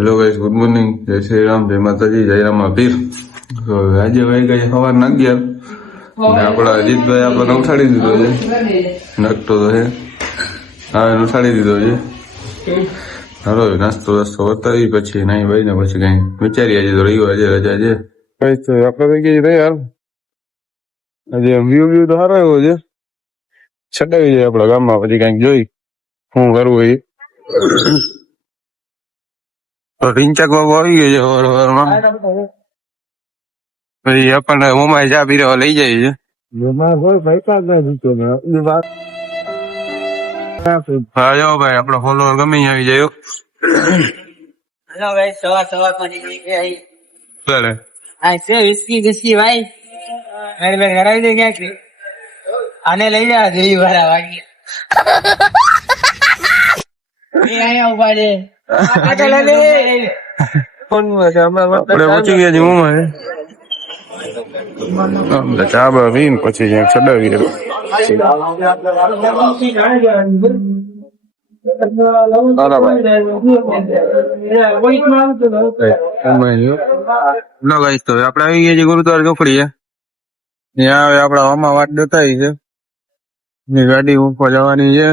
Hello guys, good morning. જય શ્રી રામ, જય માતાજી, જય રામાપીર. તો આજે વાગ્યા સવારના 11 અને આપણા અજીતભાઈ આપણને ઉઠાડી દીધો છે. નકતો તો છે, હવે ઉઠાડી દીધો છે. હાલો નાસ્તો વાસ્તો બતાવી પછી નાઈ ભાઈ ને પછી કઈ વિચારીએ. આજે તો રવિવાર છે, રજા છે. કઈ તો આપડે કઈ કઈ તૈયાર. આજે વ્યૂ તો સારો એવો છે. છટાવી જાય આપડા ગામમાં, પછી કઈક જોઈ શું કરવું એ. રિંચક બાબુ આવી ગયો છે સવારમાં. પછી આપણને મોમાય ચા પીવા લઈ જાય છે. હા જો ભાઈ આપડો ફોલોવર ગમે આવી જાય. હેલો ભાઈ, સવાર માં નીકળી ગયા. ચાલે આ છે વિસ્કી ભાઈ, મેં કરાવી દે ક્યાંક. આને લઈ જા જોઈ વાળા વાગી અહીંયા ઉભા છે. આપડે પહોંચી ગયા છીએ મોમાય. ચા બા પીને પછી ક્યાંક ચડાવી આપડે આવી ગયા છીએ ગુરુદ્વાર ચોકડીએ. ત્યાં હવે આપડા આમાં વાત બતાવી છે. ગાડી મૂકવા જવાની છે.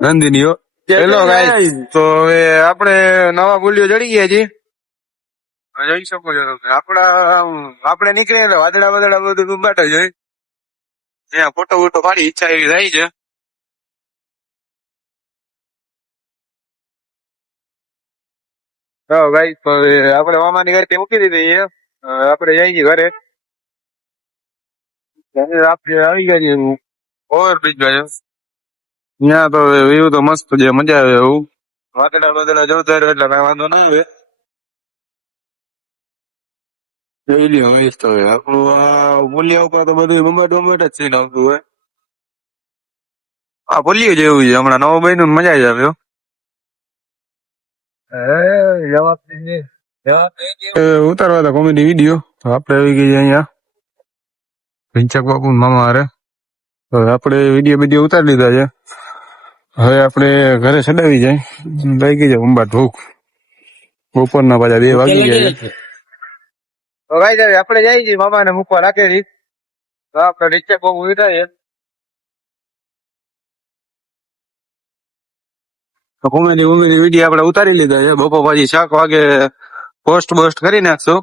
નંદિનીઓ હેલો ગાઈસ. તો હવે આપણે નવા બોલીઓ ચડી ગયા છીએ. જોઈ શકો છો તમે. આપણે નીકળીએ એટલે વાદળા બધું ડૂબાટ જ હોય. ત્યાં ફોટો વોટો પાડી ઈચ્છા એવી થાય છે. હા ગાઈસ, તો આપણે મામાની ગાડી મૂકી દીધી છે. આપણે જઈ છીએ ઘરે. આપણે આવી ગયા છીએ ઓવરબ્રિજ બાજુ. ત્યાં તો વ્યૂ તો મસ્ત છે, મજા આવે એવું. વાદળા જોતા રહ્યો એટલે કઈ વાંધો ના આવે. જોઈ લ્યો હવે તો આપણું આ બોલિયા ઉપર તો બધું બમ્બટ જ સીન આવતું હોય. આ બોલ્યું જેવું છે હમણાં નવો બન્યું, મજા જ આવ્યો. ઉતારવા હતા કોમેડી વિડીયો. આપણે આવી ગઈ અહીંયા રિંચક બાપુ મામા હારે. હવે આપણે વિડીયો ઉતારી લીધા છે. હવે આપણે ઘરે ચડાવી જાય. લાગી જાય ઉંબાટ ભૂખ. બપોરના પાછા 2 વાગી ગયા છે. તો ભાઈ જાય આપણે જઈ છીએ મામાને મૂકવા રાખેલી. તો આપણે રિંચક બાપુ ઉઠાય તો કોમેડી વિડીયો આપણે ઉતારી લીધા છે. બપોર પછી 6 વાગે પોસ્ટ કરી નાખશું.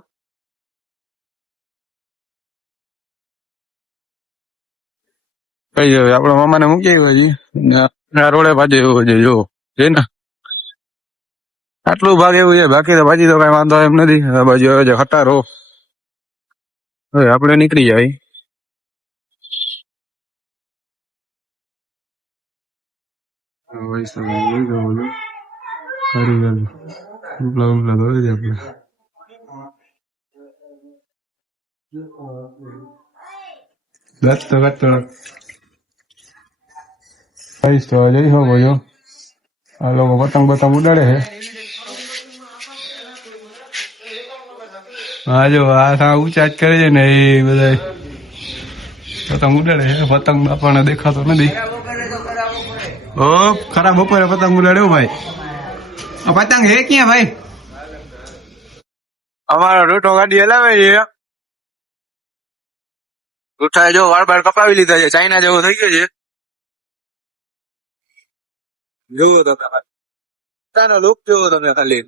કઈ જાય આપડા મામાને મૂકી આવ્યા રોડે ભાજી એવું છે. જો છે ને આટલું ભાગ એવું છે. બાકી તો ભાજી તો કઈ વાંધો એમ નથી. બાજુ હવે છે ખટારો. હવે આપણે નીકળી જાય. આ લોકો પતંગ ઉડાડે છે. હા જો આ ઊંચા જ કરે છે ને એ બધા પતંગ ઉડાડે છે. પતંગ બાપાને દેખાતો નથી. ઓ ખરાબ બપોરે પતંગ ઉડાડ્યો ભાઈ. પતંગ હે ક્યાં ભાઈ? અમારો રૂટો ગાડી હલાવે છે. રૂઠાએ જો વાળ બાળ કપાવી લીધા છે. ચાઇના જેવો થઈ ગયો છે. જોવો તો પોતાનો લુક જોવો તમે ખાલી.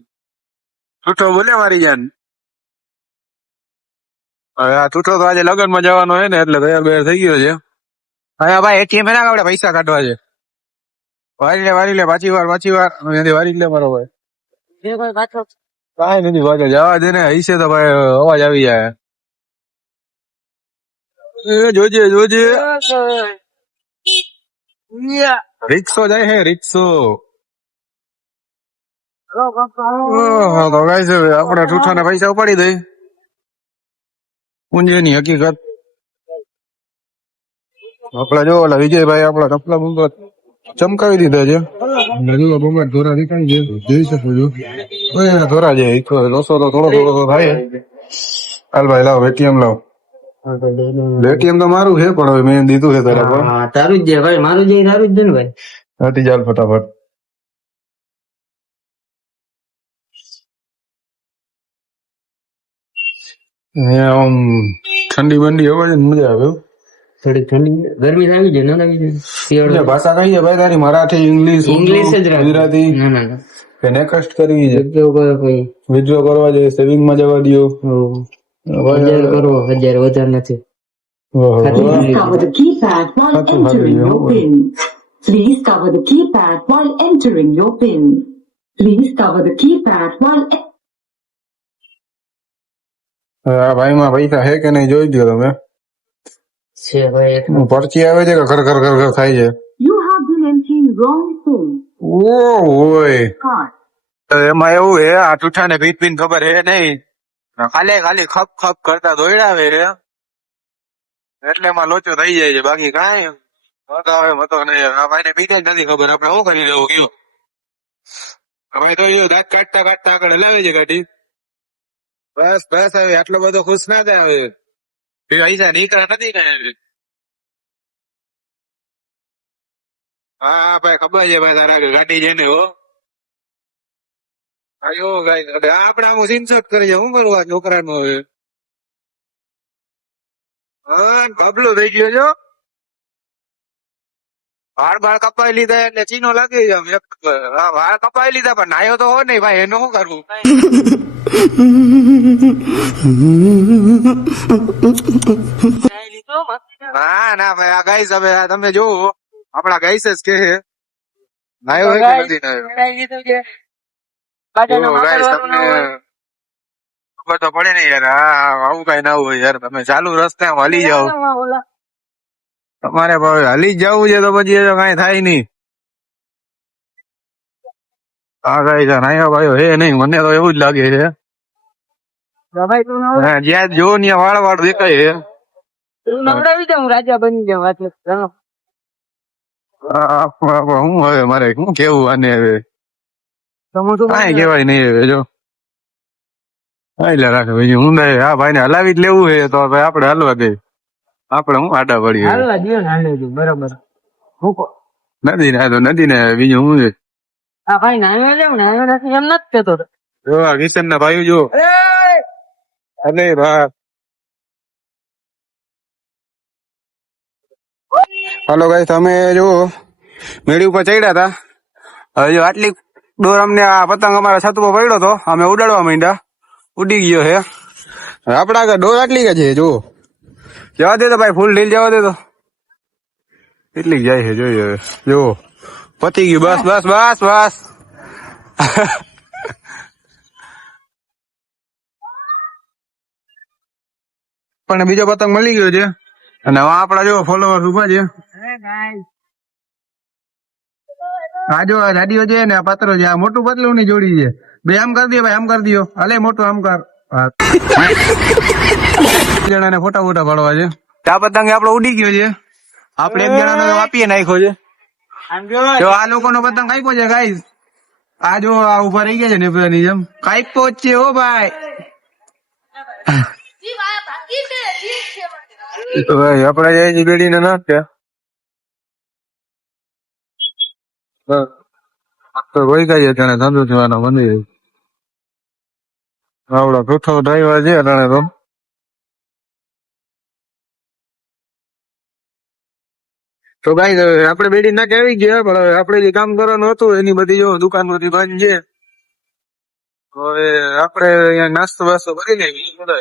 રૂઠો બોલે મારી જાન. હવે આ તૂટો તો આજે લગ્નમાં જવાનો હોય ને એટલે તૈયાર થઈ ગયો છે. હા ભાઈ એટીએમ એના આપણે પૈસા કાઢવા છે. વારી લે પાછી વાર અહીંયાથી વારી લે મારો ભાઈ. કાંઈ નથી પાછળ જવા દે ને. હઈશે તો ભાઈ અવાજ આવી જાય. જોજે રિક્ષો જાય હે રિક્ષો. તો ગાઈસ આપણે ઠૂઠાને પૈસા ઉપાડી દઈ. પૂંજેની હકીકત આપડા જો ઓલા વિજયભાઈ આપડા કપલા બુંગા ચમકાવી દીધા છે. ધોરા નીકળી જાય જોઈ શકો છો. ધોરા જાય લોસો તો થોડો થાય. હાલ ભાઈ લાવ એટીએમ લાવ. એટીએમ તો મારું છે પણ હવે મેં દીધું છે તારા પર હા, તારું જ છે ભાઈ, મારું જ તારું જ છે ને ભાઈ. હતી ચાલ ફટાફટ અહીંયા આમ ઠંડી બંડી હોય છે ને મજા આવે હો. થોડી ઠંડી ગરમી આવી જાય, ના આવી જાય શિયાળો. એટલે ભાષા કઈ છે ભાઈ તારી? મરાઠી, ઇંગ્લિશ, ઇંગ્લિશ જ રાખ. ગુજરાતી ના ના ના. કે નેક્સ્ટ કરવી છે? વિદ્રો કરો કોઈ. વિથડ્રો કરવા જોઈએ, સેવિંગ માં જવા દો. 1000 કરો, 1000 વધારે નથી. ઓહો. Please cover the keypad while That's entering what your I PIN. Please cover the keypad while entering your PIN. Please cover the keypad while આ ભાઈ માં પૈસા હે કે નહીં જોઈ દો તમે. છે ભાઈ એટલું. પરચી આવે છે કે ખર ખર ખર ખર થાય છે? you have been entering wrong PIN ઓય card. એમાં એવું હે, આ ઠૂઠા ને ભીત ભીન ખબર હે નહીં, ખાલી ખાલી ખપ ખપ કરતા દોડાવે છે એટલે એમાં લોચો થઈ જાય છે. બાકી કાંઈ મતો નહીં. આ ભાઈ ને બીજે જ નથી ખબર આપણે શું કરી દેવું કયું. ભાઈ તો એ દાંત કાઢતા કાઢતા આગળ હલાવે છે ગાડી. બસ બસ હવે આટલો બધો ખુશ ના થાય હવે. એ પૈસા નીકળ્યા નથી ને. હા ભાઈ ખબર છે ભાઈ તારા ગાડી છે ને હો. આયો ગાય આપડે આમ સ્ક્રીનશોટ કરી છે. શું કરવું આ છોકરાનું હવે? હા બબલો થઈ ગયો છો. વાળ બાળ કપાઈ લીધા એટલે ચીનો લાગી જાય. હા વાળ કપાઈ લીધા પણ નાયો તો હો નહીં ભાઈ, એનું શું કરવું? ના ના ભાઈ આ ગાઈસ હવે આ તમે જોવો આપડા ગાઈસ જ કે નાયો હોય કે નથી નાયો. ઓ ગાઈસ તમને ખબર તો પડે ને યાર. હા આવું કઈ ના હોય યાર. તમે ચાલુ રસ્તે હલી જાઓ. તમારે ભાઈ હલી જ જવું છે તો પછી કઈ થાય નહીં. હા ગાઈસ નાયો ભાઈ હે નહીં, મને તો એવું જ લાગે છે. જ્યાં જો ત્યાં વાળ વાળ દેખાય છે. નવડાવી દઉં, રાજા બની જાઉં. વાત નથી. હું હવે મારે શું કેવું આને હવે? કાંઈ કેવાય નહીં હવે. જો એટલે રાખે બીજું હું નહીં. હા ભાઈ ને હલાવી જ લેવું છે તો ભાઈ આપડે હલવા દે. આપડે હું આડા પડીએ. હાલવા દો ને, હાલે દો બરાબર. નથી ને તો નથી ને બીજું હું છે. આ ભાઈ નાનો છે ને, નાનો નથી એમ નથી કેતો. જો આ કિશન ના ભાઈ જો અરે ભાઈ. હાલો ગાઈસ અમે જો મેળી ઉપર ચડ્યા હતા. હવે જો આટલી દોર અમને આ પતંગ અમારા છત ઉપર પડ્યો હતો, અમે ઉડાડવા માંડ્યા, ઉડી ગયો હે. આપડા આગળ દોર આટલી કે છે જો. જવા દે તો ભાઈ, ફૂલ ઢીલ જવા દે તો. કેટલી જાય છે જોઈ હવે. જો પતી ગયું. બસ બસ બસ બસ. પણ બીજો પતંગ મળી ગયો છે અને આપડા જો ફોલોવર્સ ઉભા છે. આ જો રાડીઓ છે ને આ પાત્રો છે, આ મોટું પતલું ની જોડી છે. બે આમ કરી દો ભાઈ, આમ કરી દો. હાલે મોટું આમ કર. જણાને ફોટા ફોટા પાડવા છે. આ પતંગ આપડો ઉડી ગયો છે. આપડે એક જણા નો આપીએ નાખ્યો છે. જો આ લોકો નો પતંગ કાપ્યો છે ગાઈસ. આ જો આ ઉભા રહી ગયા છે નેપરાની જેમ. કાપ્યો જ છે હો ભાઈ. તો ભાઈ આપડે જઈ બેડી ને નાખ્યા તો કોઈ કઈ અટાણે ધંધો થવાનો મંદિર આવડો ચોથો ડ્રાઈવર છે અટાણે તો ગાઈ આપડે બેડી નાખી આવી ગયા. પણ હવે આપડે જે કામ કરવાનું હતું એની બધી જો દુકાન બધી બંધ છે. હવે આપડે અહીંયા નાસ્તો વાસ્તો કરી લઈએ.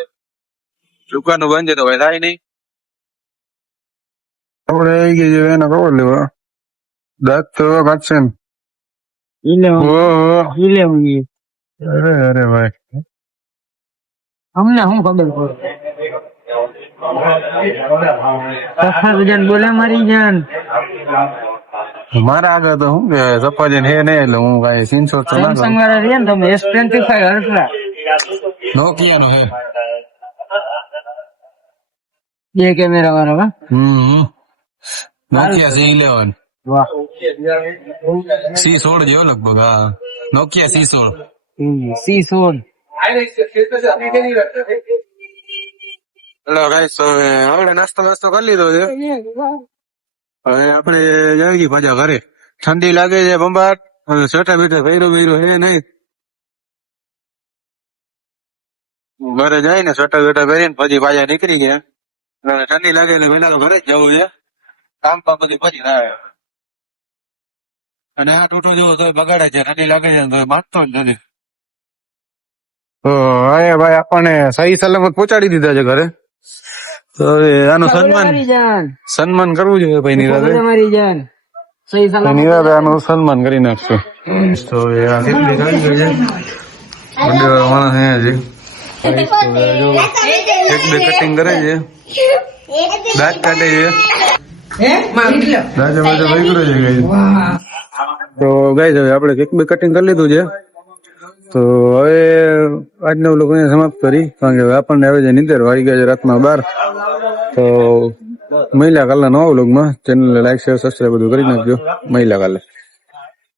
દુકાનો બંધ છે તો ભાઈ થાય નહીં. આપડે આવી ગયા એના ખબર લેવા દાંત તો કાઢશે ને. અરે અરે ભાઈ અમને શું ખબર પડે. બોલે મારી જાન. મારા આગળ તો શું કે સફાજન હે નહીં એટલે હું કઈ સીનસો તો ના સેમસંગ વાળા રહ્યા ને તમે, S25 અલ્ટ્રા નોકિયા નો હે. બે કેમેરા વાળા. નોકિયા C11 વાહ. C16 જેવો લગભગ. હા Nokia C16. C16 hello guys, હવે આપણે નાસ્તો કરી લીધો છે. હવે આપણે જઈએ પાછા ઘરે. ઠંડી લાગે છે બંબાટ. હવે સ્વેટર બેટર પહેર્યું હે નહીં. ઘરે જઈને સ્વેટર બેટર પહેરીને પછી પાછા નીકળી ગયા. હવે ઠંડી લાગે એટલે પહેલા તો ઘરે જ જવું છે. કામ બધી પછી થાય. અને આ ટોટો જેવો તો બગાડે છે. ઠંડી લાગે છે તો માનતો જ નથી. તો હા ભાઈ, આપણને સહી સલામત પહોંચાડી દીધા છે ઘરે. તો હવે આનું સન્માન કરવું જોઈએ ભાઈ. નિરાતે આનું સન્માન કરી નાખશું. તો એ આ કેટલી આવી ગઈ છે. મંદિર માણસ અહીંયા છે. એક બે કટિંગ કરે છે. દાંત કાઢે છે. દાંત ભાઈ કરે છે. તો ગાઈસ, હવે આપણે કેક બે કટિંગ કરી લીધું છે. તો હવે આજનો વ્લોગ અહીંયા સમાપ્ત કરી, કારણ કે આપણને હવે જે નીંદર વાળી ગયા છે રાતના 12. તો મહિલા કાલના નવા વ્લોગમાં ચેનલ લાઈક શેર સબસ્ક્રાઈબ બધું કરી નાખજો. મહિલા કાલે